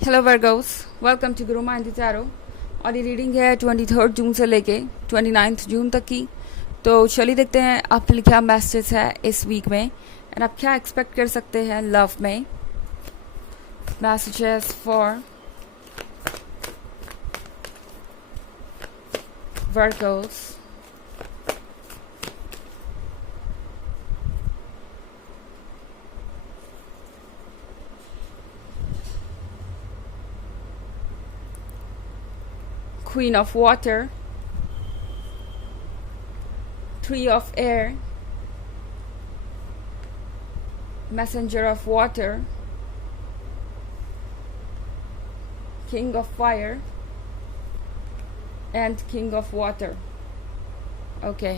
Hello Virgo's, welcome to Guru mind tarot. और ये reading है 23 जून से लेके 29 जून तक की। तो चलिए देखते हैं आपके लिए क्या मैसेज है इस वीक में एंड आप क्या एक्सपेक्ट कर सकते हैं लव में। Messages for Virgo's. Queen of Water, Three of Air, Messenger of Water, King of Fire and King of Water. Okay.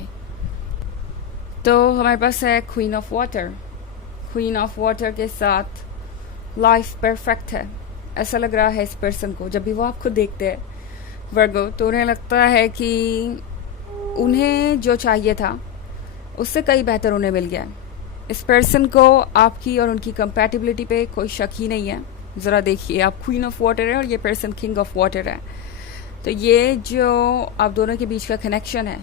तो हमारे पास है queen of water. Queen of water के साथ लाइफ परफेक्ट है, ऐसा लग रहा है इस पर्सन को। जब भी वो आपको देखते हैं वर्गो, तो उन्हें लगता है कि उन्हें जो चाहिए था उससे कई बेहतर उन्हें मिल गया। इस पर्सन को आपकी और उनकी कंपैटिबिलिटी पे कोई शक ही नहीं है। ज़रा देखिए, आप क्वीन ऑफ वाटर है और ये पर्सन किंग ऑफ वाटर है। तो ये जो आप दोनों के बीच का कनेक्शन है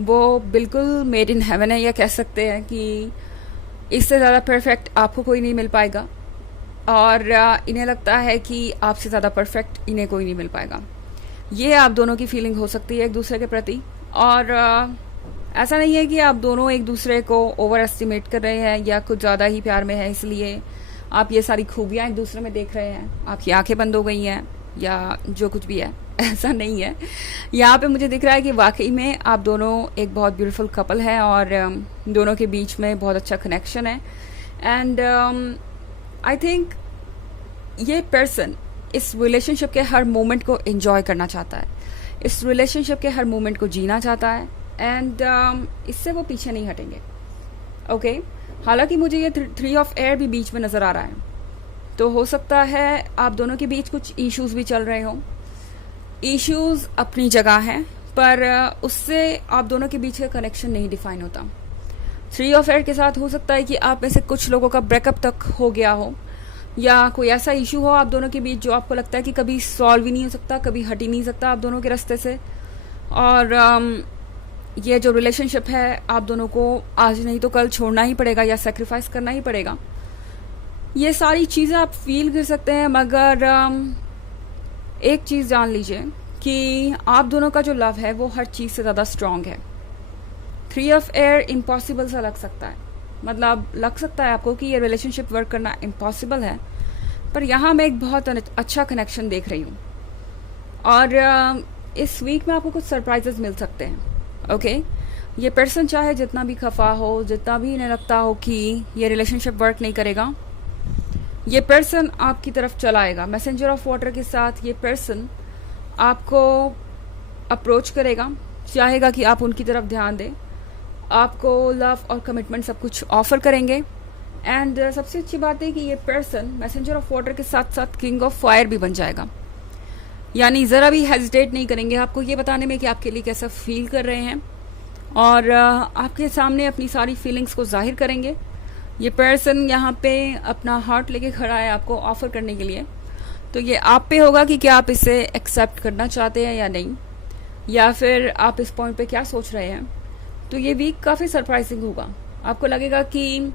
वो बिल्कुल मेड इन हेवन है, या कह सकते हैं कि इससे ज़्यादा परफेक्ट आपको कोई नहीं मिल पाएगा। और इन्हें लगता है कि आपसे ज़्यादा परफेक्ट इन्हें कोई नहीं मिल पाएगा। ये आप दोनों की फीलिंग हो सकती है एक दूसरे के प्रति। और ऐसा नहीं है कि आप दोनों एक दूसरे को ओवर एस्टिमेट कर रहे हैं या कुछ ज़्यादा ही प्यार में है इसलिए आप ये सारी खूबियाँ एक दूसरे में देख रहे हैं, आपकी आंखें बंद हो गई हैं या जो कुछ भी है। ऐसा नहीं है। यहाँ पे मुझे दिख रहा है कि वाकई में आप दोनों एक बहुत ब्यूटीफुल कपल है और दोनों के बीच में बहुत अच्छा कनेक्शन है। एंड आई थिंक ये पर्सन इस रिलेशनशिप के हर मोमेंट को एंजॉय करना चाहता है, इस रिलेशनशिप के हर मोमेंट को जीना चाहता है। एंड इससे वो पीछे नहीं हटेंगे। ओके। हालांकि मुझे ये थ्री ऑफ एयर भी बीच में नज़र आ रहा है, तो हो सकता है आप दोनों के बीच कुछ इश्यूज भी चल रहे हों। इश्यूज अपनी जगह हैं, पर उससे आप दोनों के बीच का कनेक्शन नहीं डिफाइन होता। थ्री ऑफ एयर के साथ हो सकता है कि आप में से कुछ लोगों का ब्रेकअप तक हो गया हो, या कोई ऐसा इशू हो आप दोनों के बीच जो आपको लगता है कि कभी सॉल्व ही नहीं हो सकता, कभी हट ही नहीं सकता आप दोनों के रास्ते से। और ये जो रिलेशनशिप है आप दोनों को आज नहीं तो कल छोड़ना ही पड़ेगा या सेक्रीफाइस करना ही पड़ेगा। ये सारी चीज़ें आप फील कर सकते हैं, मगर एक चीज़ जान लीजिए कि आप दोनों का जो लव है वो हर चीज़ से ज़्यादा स्ट्रांग है। थ्री ऑफ एयर इम्पॉसिबल सा लग सकता है, मतलब लग सकता है आपको कि ये रिलेशनशिप वर्क करना इम्पॉसिबल है, पर यहाँ मैं एक बहुत अच्छा कनेक्शन देख रही हूँ। और इस वीक में आपको कुछ सरप्राइजेस मिल सकते हैं। ओके। ये पर्सन चाहे जितना भी खफा हो, जितना भी इन्हें लगता हो कि ये रिलेशनशिप वर्क नहीं करेगा, ये पर्सन आपकी तरफ चला आएगा। मैसेंजर ऑफ वाटर के साथ ये पर्सन आपको अप्रोच करेगा, चाहेगा कि आप उनकी तरफ ध्यान दें, आपको लव और कमिटमेंट सब कुछ ऑफर करेंगे। एंड सबसे अच्छी बात है कि ये पर्सन मैसेंजर ऑफ वाटर के साथ साथ किंग ऑफ फायर भी बन जाएगा, यानी ज़रा भी हेजिटेट नहीं करेंगे आपको ये बताने में कि आपके लिए कैसा फील कर रहे हैं, और आपके सामने अपनी सारी फीलिंग्स को जाहिर करेंगे। ये पर्सन यहाँ पे अपना हार्ट लेके खड़ा है आपको ऑफर करने के लिए। तो ये आप पे होगा कि क्या आप इसे एक्सेप्ट करना चाहते हैं या नहीं, या फिर आप इस पॉइंट पे क्या सोच रहे हैं। तो ये वीक काफ़ी सरप्राइजिंग होगा। आपको लगेगा कि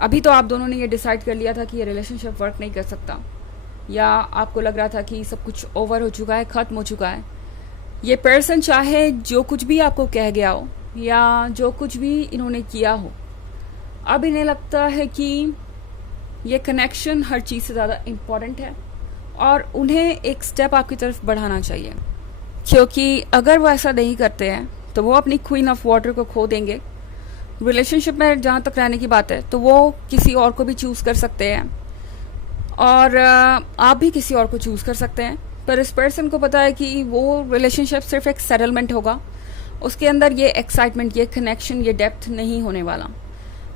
अभी तो आप दोनों ने ये डिसाइड कर लिया था कि ये रिलेशनशिप वर्क नहीं कर सकता, या आपको लग रहा था कि सब कुछ ओवर हो चुका है, ख़त्म हो चुका है। ये पर्सन चाहे जो कुछ भी आपको कह गया हो या जो कुछ भी इन्होंने किया हो, अब इन्हें लगता है कि ये कनेक्शन हर चीज़ से ज़्यादा इम्पॉर्टेंट है और उन्हें एक स्टेप आपकी तरफ बढ़ाना चाहिए। क्योंकि अगर वो ऐसा नहीं करते हैं तो वो अपनी क्वीन ऑफ वाटर को खो देंगे। रिलेशनशिप में जहाँ तक रहने की बात है तो वो किसी और को भी चूज़ कर सकते हैं, और आप भी किसी और को चूज़ कर सकते हैं। पर इस पर्सन को पता है कि वो रिलेशनशिप सिर्फ एक सेटलमेंट होगा, उसके अंदर ये एक्साइटमेंट, ये कनेक्शन, ये डेप्थ नहीं होने वाला।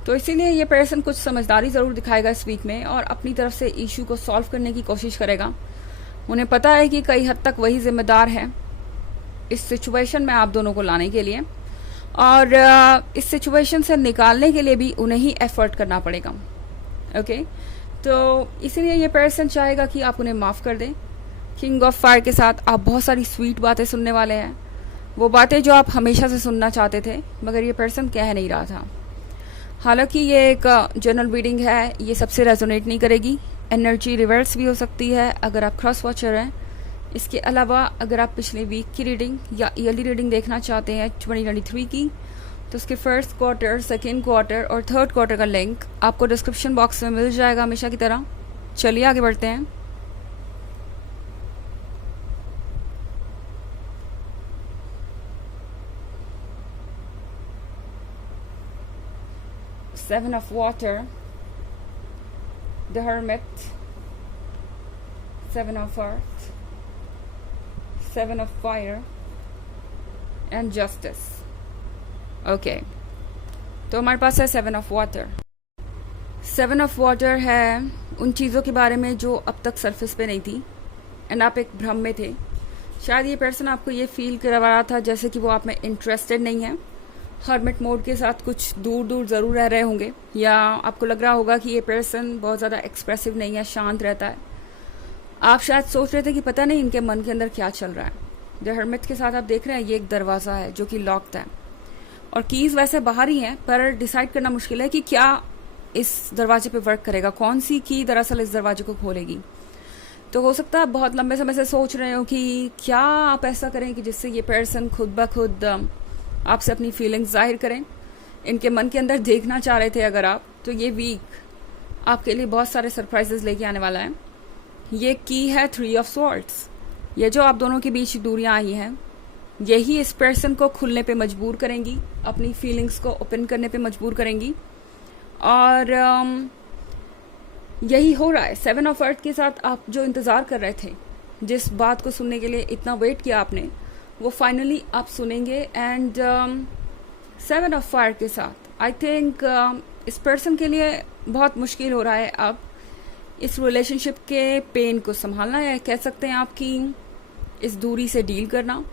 तो इसीलिए ये पर्सन कुछ समझदारी ज़रूर दिखाएगा इस वीक में और अपनी तरफ से इशू को सॉल्व करने की कोशिश करेगा। उन्हें पता है कि कई हद तक वही जिम्मेदार है इस सिचुएशन में आप दोनों को लाने के लिए, और इस सिचुएशन से निकालने के लिए भी उन्हें ही एफर्ट करना पड़ेगा। ओके। तो इसीलिए ये पर्सन चाहेगा कि आप उन्हें माफ़ कर दें। किंग ऑफ फायर के साथ आप बहुत सारी स्वीट बातें सुनने वाले हैं, वो बातें जो आप हमेशा से सुनना चाहते थे मगर ये पर्सन कह नहीं रहा था। हालांकि ये एक जनरल रीडिंग है, ये सबसे रेजोनेट नहीं करेगी, एनर्जी रिवर्स भी हो सकती है अगर आप क्रॉस वॉचर हैं। इसके अलावा अगर आप पिछले वीक की रीडिंग या ईयरली रीडिंग देखना चाहते हैं 2023 की, तो उसके फर्स्ट क्वार्टर, सेकेंड क्वार्टर और थर्ड क्वार्टर का लिंक आपको डिस्क्रिप्शन बॉक्स में मिल जाएगा हमेशा की तरह। चलिए आगे बढ़ते हैं। Seven of Water, the Hermit, Seven of Earth, Seven of Fire and Justice. Okay, तो हमारे पास है seven of water. Seven of water है उन चीज़ों के बारे में जो अब तक सरफेस पे नहीं थी एंड आप एक भ्रम में थे। शायद ये पर्सन आपको ये फील करवा रहा था जैसे कि वो आप में इंटरेस्टेड नहीं है, हर्मिट मोड के साथ कुछ दूर दूर ज़रूर रह रहे होंगे, या आपको लग रहा होगा कि ये पर्सन बहुत ज़्यादा एक्सप्रेसिव नहीं है, शांत रहता है। आप शायद सोच रहे थे कि पता नहीं इनके मन के अंदर क्या चल रहा है। द हर्मिट के साथ आप देख रहे हैं ये एक दरवाज़ा है जो कि लॉक्ड है और कीज़ वैसे बाहर ही हैं, पर डिसाइड करना मुश्किल है कि क्या इस दरवाजे पे वर्क करेगा, कौन सी की दरअसल इस दरवाजे को खोलेगी। तो हो सकता है आप बहुत लंबे समय से सोच रहे हो कि क्या आप ऐसा करें कि जिससे ये पर्सन खुद ब खुद आपसे अपनी फीलिंग्स जाहिर करें। इनके मन के अंदर देखना चाह रहे थे अगर आप, तो ये वीक आपके लिए बहुत सारे सरप्राइजेस लेके आने वाला है। ये की है 3 ऑफ स्वॉर्ड्स। ये जो आप दोनों के बीच दूरियां आई हैं, यही इस पर्सन को खुलने पे मजबूर करेंगी, अपनी फीलिंग्स को ओपन करने पे मजबूर करेंगी। और यही हो रहा है। 7 ऑफ अर्थ के साथ आप जो इंतज़ार कर रहे थे, जिस बात को सुनने के लिए इतना वेट किया आपने, वो फाइनली आप सुनेंगे। एंड 7 ऑफ फायर के साथ आई थिंक इस पर्सन के लिए बहुत मुश्किल हो रहा है अब इस रिलेशनशिप के पेन को संभालना, या कह सकते हैं आपकी इस दूरी से डील करना।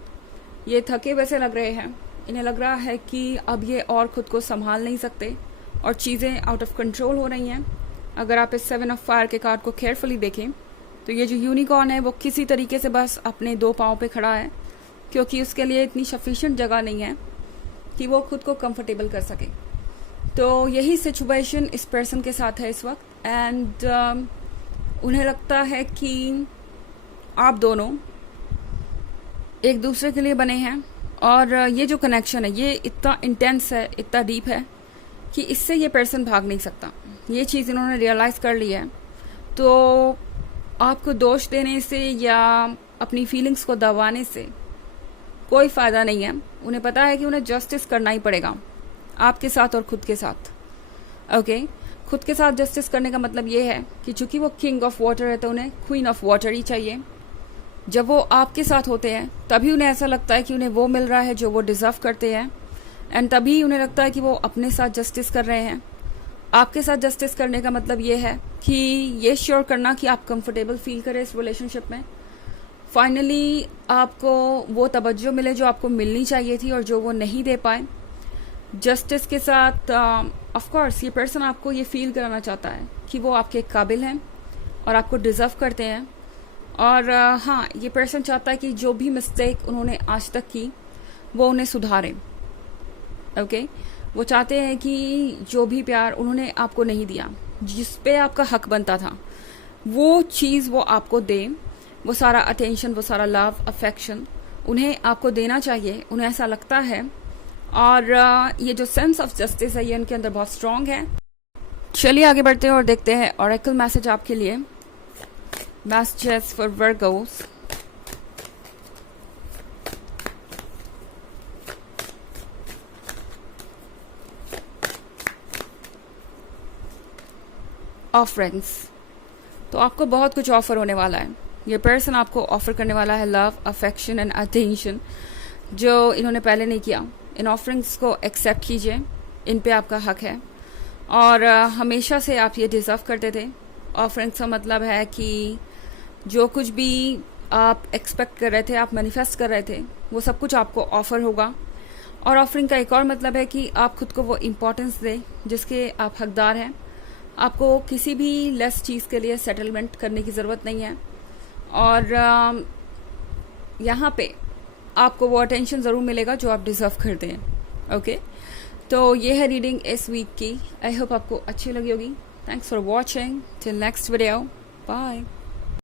ये थके वैसे लग रहे हैं, इन्हें लग रहा है कि अब ये और ख़ुद को संभाल नहीं सकते और चीज़ें आउट ऑफ कंट्रोल हो रही हैं। अगर आप इस 7 ऑफ फायर के कार्ड को केयरफुली देखें तो ये जो यूनिकॉर्न है वो किसी तरीके से बस अपने 2 पाँव पे खड़ा है, क्योंकि उसके लिए इतनी सफिशिएंट जगह नहीं है कि वो खुद को कंफर्टेबल कर सके। तो यही सिचुएशन इस पर्सन के साथ है इस वक्त। एंड उन्हें लगता है कि आप दोनों एक दूसरे के लिए बने हैं और ये जो कनेक्शन है ये इतना इंटेंस है, इतना डीप है कि इससे ये पर्सन भाग नहीं सकता। ये चीज़ इन्होंने रियलाइज़ कर ली है। तो आपको दोष देने से या अपनी फीलिंग्स को दबाने से कोई फ़ायदा नहीं है। उन्हें पता है कि उन्हें जस्टिस करना ही पड़ेगा आपके साथ और खुद के साथ। ओके, खुद के साथ जस्टिस करने का मतलब ये है कि चूंकि वो किंग ऑफ वाटर है तो उन्हें क्वीन ऑफ वाटर ही चाहिए। जब वो आपके साथ होते हैं तभी उन्हें ऐसा लगता है कि उन्हें वो मिल रहा है जो वो डिज़र्व करते हैं, एंड तभी उन्हें लगता है कि वो अपने साथ जस्टिस कर रहे हैं। आपके साथ जस्टिस करने का मतलब ये है कि ये श्योर करना कि आप कंफर्टेबल फील करें इस रिलेशनशिप में। फाइनली आपको वो तवज्जो मिले जो आपको मिलनी चाहिए थी और जो वो नहीं दे पाए। जस्टिस के साथ ऑफ कोर्स ये पर्सन आपको ये फील कराना चाहता है कि वो आपके काबिल हैं और आपको डिज़र्व करते हैं। और हाँ, ये पर्सन चाहता है कि जो भी मिस्टेक उन्होंने आज तक की वो उन्हें सुधारें। ओके, वो चाहते हैं कि जो भी प्यार उन्होंने आपको नहीं दिया, जिस पे आपका हक बनता था, वो चीज़ वो आपको दें। वो सारा अटेंशन, वो सारा लव, अफेक्शन उन्हें आपको देना चाहिए, उन्हें ऐसा लगता है। और ये जो सेंस ऑफ जस्टिस है ये उनके अंदर बहुत स्ट्रांग है। चलिए आगे बढ़ते हैं और देखते हैं ऑरेकल मैसेज आपके लिए। Messages for Virgo's. ऑफरिंग्स। तो आपको बहुत कुछ ऑफर होने वाला है। ये पर्सन आपको ऑफर करने वाला है लव, अफेक्शन एंड अटेंशन, जो इन्होंने पहले नहीं किया। इन ऑफरिंग्स को एक्सेप्ट कीजिए, इन पे आपका हक है और हमेशा से आप ये डिज़र्व करते थे। ऑफरिंग्स का मतलब है कि जो कुछ भी आप एक्सपेक्ट कर रहे थे, आप मैनिफेस्ट कर रहे थे, वो सब कुछ आपको ऑफर होगा। और ऑफरिंग का एक और मतलब है कि आप खुद को वो इम्पोर्टेंस दें जिसके आप हकदार हैं। आपको किसी भी लेस चीज़ के लिए सेटलमेंट करने की ज़रूरत नहीं है, और यहाँ पे आपको वो अटेंशन ज़रूर मिलेगा जो आप डिज़र्व करते हैं। ओके, तो ये है रीडिंग इस वीक की। आई होप आपको अच्छी लगी होगी। Thanks for watching, till next video, bye.